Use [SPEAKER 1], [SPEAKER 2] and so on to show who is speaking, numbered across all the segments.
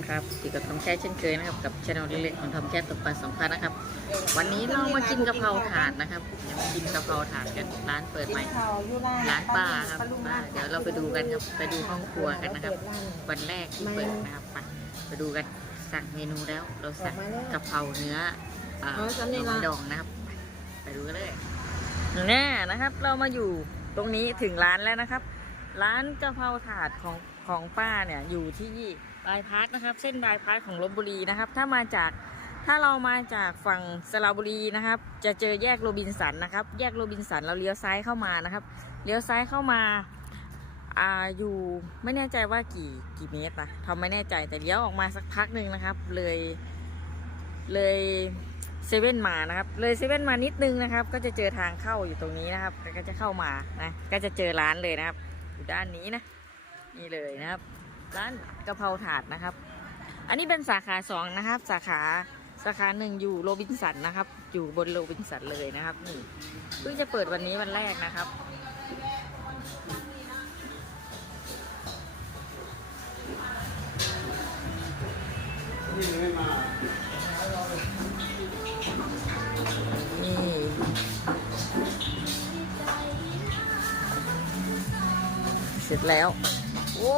[SPEAKER 1] กันครับอยู่กับทอมแค่เช่นเคยนะครับกับช anel เล็กๆของทอมแค่ตกปลาสองพันนะครับ วันนี้เรามากินกะเพราถาดนะครับเดี๋ยวมากินกะเพราถาดกันร้านเปิดใหม่
[SPEAKER 2] ร้าน
[SPEAKER 1] ป้าครับป้าเดี๋ยวเราไปดูกันครับไปดูห้องครัวกันนะครับ วันแรกที่เปิดนะครับไปไปดูกันสั่งเมนูแล้ว เราสั่งกะเพราเนื้อเอ่อหน่อไม้ดองนะครับ ไปดูกันเลยแน่นะครับ เรามาอยู่ตรงนี้ถึงร้านแล้วนะครับ ร้านกะเพราถาดของของป้าเนี่ยอยู่ที่ บายพาสนะครับ เส้นบายพาสของลบบุรีนะครับ ถ้ามาจากถ้าเรามาจากฝั่งสระบุรีนะครับ จะเจอแยกโรบินสันนะครับ แยกโรบินสันเราเลี้ยวซ้ายเข้ามานะครับ เลี้ยวซ้ายเข้ามาอ่าอยู่ไม่แน่ใจว่ากี่กี่เมตรนะทำไม่แน่ใจแต่เลี้ยวออกมาสักพักหนึ่งนะครับ เลยเลยเซเว่นมานะครับ เลยเซเว่นมานิดนึงนะครับ ก็จะเจอทางเข้าอยู่ตรงนี้นะครับ ก็จะเข้ามานะ ก็จะเจอร้านเลยนะครับ อยู่ด้านนี้นะ นี่เลยนะครับ ร้านกะเพราถาดนะครับ อันนี้เป็นสาขาสองนะครับ สาขาสาขาหนึ่งอยู่โรบินสันนะครับ อยู่บนโรบินสันเลยนะครับนี่เพิ่งจะเปิดวันนี้วันแรกนะครับ นี่เสร็จแล้ว โอ้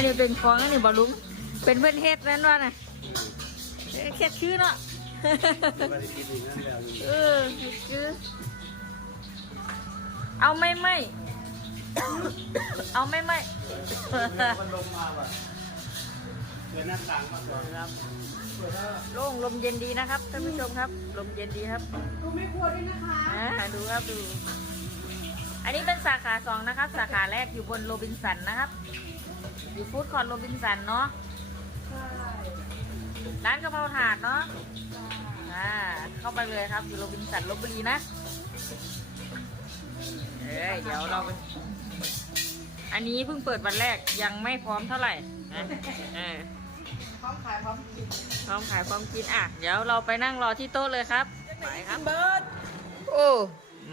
[SPEAKER 1] นนี้เป็นของอันนี้บอลลุงเป็นเพื่อนเฮ็ดนั่นว่าน่ะเอ้ยแค่ชื่อเนาะเออเฮ็ดชื่อเอาไม่ไม่เอาไม่ไม่
[SPEAKER 3] มันลมมาว่ะเปิดหน้าต่างมาก่อน
[SPEAKER 1] ครับโล่งลมเย็นดีนะครับท่านผู้ชมครับ ลมเย็นดีครับ
[SPEAKER 2] ดูไม่กลัวด้วยนะคะ
[SPEAKER 1] อ่าดูครับดู อันนี้เป็นสาขาสองนะครับ สาขาแรกอยู่บนโรบินสันนะครับ อยู่ฟู้ดคอร์ทโรบินสันเนาะ
[SPEAKER 2] ใช่
[SPEAKER 1] ร้านกะเพราถาดเนาะอ่าเข้าไปเลยครับอยู่โรบินสันลบบุรีนะเอ้ยเดี๋ยวเราไปอันนี้เพิ่งเปิดวันแรกยังไม่พร้อมเท่าไหร่นะเออ
[SPEAKER 2] พร้อมขายพร้อมกิน
[SPEAKER 1] พร้อมขายพร้อมกินอะเดี๋ยวเราไปนั่งรอที่โต๊ะเลยครับไปครับ
[SPEAKER 2] เบิร์ด
[SPEAKER 1] โอ้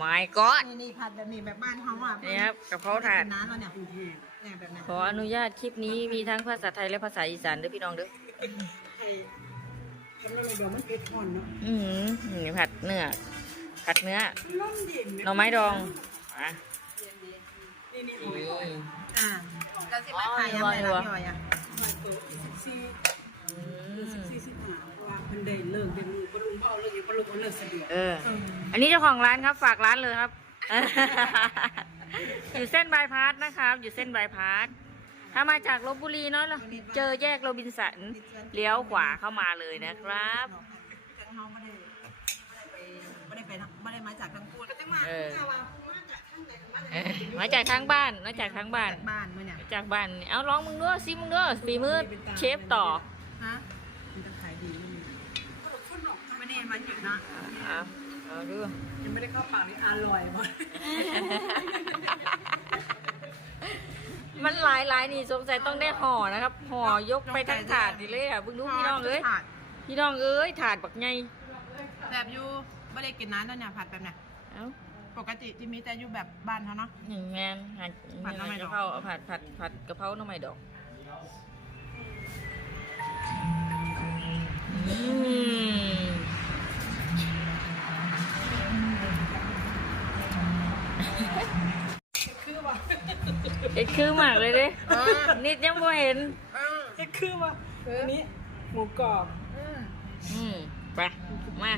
[SPEAKER 1] my god
[SPEAKER 2] นี่นี่ผัดแบบนี้แบบบ้านเขาอะ
[SPEAKER 1] นี่ครับกะเพราถาด
[SPEAKER 2] น้ำเราเนี่ย เนี่ยแบบนี้
[SPEAKER 1] ขออนุญาตคลิปนี้มีทั้งภาษาไทยและภาษาอีสานเด้อพี่น้องเด้อ
[SPEAKER 2] ไอ้ทำอะไรเดี๋ยวมันเผ็ดอ่อนเนาะ
[SPEAKER 1] อืมนี่ผัดเนื้อผัดเนื้อ
[SPEAKER 2] ร่มเย็น
[SPEAKER 1] หน่อไม้ดองอะ
[SPEAKER 2] นี่นี่
[SPEAKER 1] นี่
[SPEAKER 2] อ่าแล้วสิมาขายยังไงล่ะพี่ออยอะ
[SPEAKER 4] สี่
[SPEAKER 1] อืม
[SPEAKER 4] สี่สิบห้าเพราะว่าเพิ่นได้เลิกเดี๋ยวลูกบ่ลุงบ่เอาเลิกบ่ลุงเอาเลิกสะดวก
[SPEAKER 1] เออ อันนี้เจ้าของร้านครับฝากร้านเลยครับ อยู่เส้นบายพาสนะครับ อยู่เส้นบายพาสถ้ามาจากลบบุรีเนาะเจอแยกโรบินสันเลี้ยวขวาเข้ามาเลยนะครับ
[SPEAKER 2] จังเฮาไม่ได้ไม่ได้ไปไม่ได้มาจากทางพูดจังมา
[SPEAKER 1] เออ
[SPEAKER 2] ถ้าว่ามาจากทางไหนก็มา
[SPEAKER 1] เออมาจากทางบ้านมาจากทางบ้าน
[SPEAKER 2] จากบ้านมื่อเนี่ย
[SPEAKER 1] จากบ้านเอาลองมึงด้วยซิมึงด้วยฝีมือเชฟต่อ
[SPEAKER 2] ฮะ
[SPEAKER 4] มันจะขายดีนั่นเอง
[SPEAKER 2] ไม่แน่มาถึงนะ
[SPEAKER 1] เอาเอาดู
[SPEAKER 4] ยังไม่ได้เข้าปากนี่อร่อยบ่
[SPEAKER 1] มันหลายหลายนี่สงสัยต้องได้ห่อนะครับ ห่อยกไปทั้งถาดนี่เลยอะเพิ่งรู้พี่น้องเอ้ย
[SPEAKER 2] ผัด
[SPEAKER 1] พี่น้องเอ้ยถาดบักไง
[SPEAKER 2] แบบอยู่ไม่ได้กินน้ำแล้วเนี่ยผัดแบบเนี้ย
[SPEAKER 1] เอ้า
[SPEAKER 2] ปกติจะมีแต่อยู่แบบบ้านเขาเนาะ
[SPEAKER 1] หนึ่งแมนผัด
[SPEAKER 2] ผัดหน่อไม้ดอก
[SPEAKER 1] กะเพราผัดผัดผัดกะเพราหน่อไม้ดอก เอ็ดคือมากเลยเด้นิดยังบ่เห็น
[SPEAKER 4] คือว่าอันนี้หมูกรอบ
[SPEAKER 1] อืมไปมา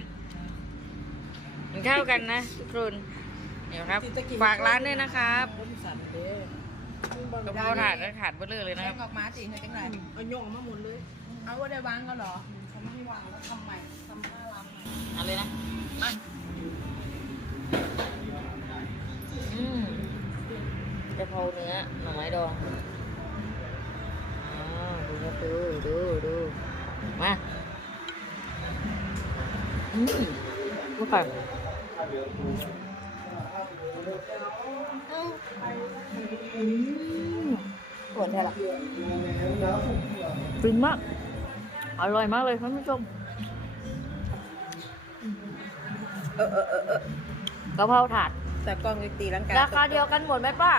[SPEAKER 1] กินข้าวกันนะทุกคนเดี๋ยวครับฝากร้านด้วยนะครับ
[SPEAKER 4] ผมสั่นเด้
[SPEAKER 1] กะเพราถาดและถาดเบลเลอร์เลยนะครับ
[SPEAKER 2] ออกมาจริงเลยจังไร
[SPEAKER 4] เอายกออกมาหมดเลย
[SPEAKER 2] เอาว่าได้วางก็เหรอ
[SPEAKER 4] เขาไม่ให้วางแล้วทำใหม่ทำห้าลำ
[SPEAKER 1] เอาเลยนะมา กะเพราเนื้อหน่อไม้ดองอ้าวดูครับดูดูดูมาอืมมาก่อนอืมปวดแท้ละฟินมาก อร่อยมากเลยท่านผู้ชม
[SPEAKER 2] เออเออเออเออกะ
[SPEAKER 1] เพราถาด
[SPEAKER 2] แต่กล้องตีลังกา
[SPEAKER 1] ราคาเดียวกันหมดไหมป้า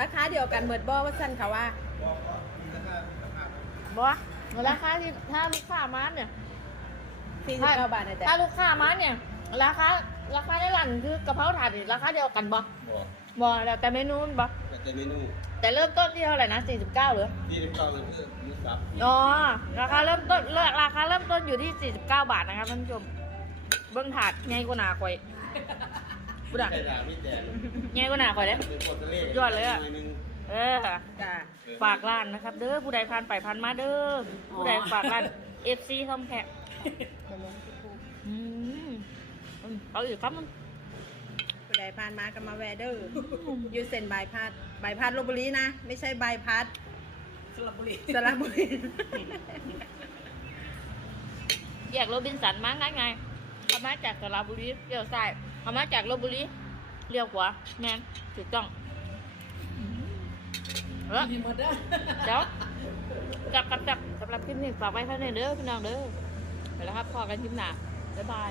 [SPEAKER 2] ราคาเดียวกันเหมือนบอว่าสั้นเขาว่า
[SPEAKER 1] บอราคาที่ถ้าลูกค้ามาเนี่ย
[SPEAKER 2] สี่สิบเก้าบาทนะจ๊ะ
[SPEAKER 1] ถ้าลูกค้ามาเนี่ย ราคาราคาในร้านคือกะเพราถาดนี่ราคาเดียวกันบ่
[SPEAKER 3] บอก
[SPEAKER 1] บ่แล้วแต่เมนูมันบ่
[SPEAKER 3] แต่เมนู
[SPEAKER 1] แต่เริ่มต้นที่เท่าไหร่นะ49เหรอ
[SPEAKER 3] ที่เก้าคือหมูสับ
[SPEAKER 1] อ๋อราคาเริ่มต้นเลิกราคาเริ่มต้นอยู่ที่49บาทนะครับท่านผู้ชม เบิ้งถาดไงกว่าหนาข่อย บุดะ
[SPEAKER 3] ไข่ดาวมีแต่
[SPEAKER 1] ไงกว่าหนาข่อยเด้อ
[SPEAKER 3] เป็นคนทะเล
[SPEAKER 1] ยอดเลยอะ
[SPEAKER 3] หน่นึง
[SPEAKER 1] เออ
[SPEAKER 2] จ้ะ
[SPEAKER 1] ฝากร้านนะครับ เด้อผู้ใดผ่านไปผ่านมาเด้อผู้ใดฝากร้าน FC ทอมแขกอืมอืมเอาอีกครับมัน
[SPEAKER 2] ผู้ใดผ่านมาก็มาแวะเดอร์อยู่เซ็นบายพัดบายพัดลบบุรีนะ ไม่ใช่บายพัด
[SPEAKER 4] สระบุรี
[SPEAKER 2] สระบุรี
[SPEAKER 1] แยกโรบินสันมาง่ายไงเขามาจากสระบุรีเลี้ยวซ้าย เขามาจากลบบุรีเลี้ยวขวาแมนถูกต้องเอ
[SPEAKER 4] อ
[SPEAKER 1] เดี๋ยวจับกับจับสำหรับคลิปนี้ฝากไว้เท่านี้เด้อพี่น้องเด้อไปแล้วครับพอกันคลิปหน้าบ๊ายบาย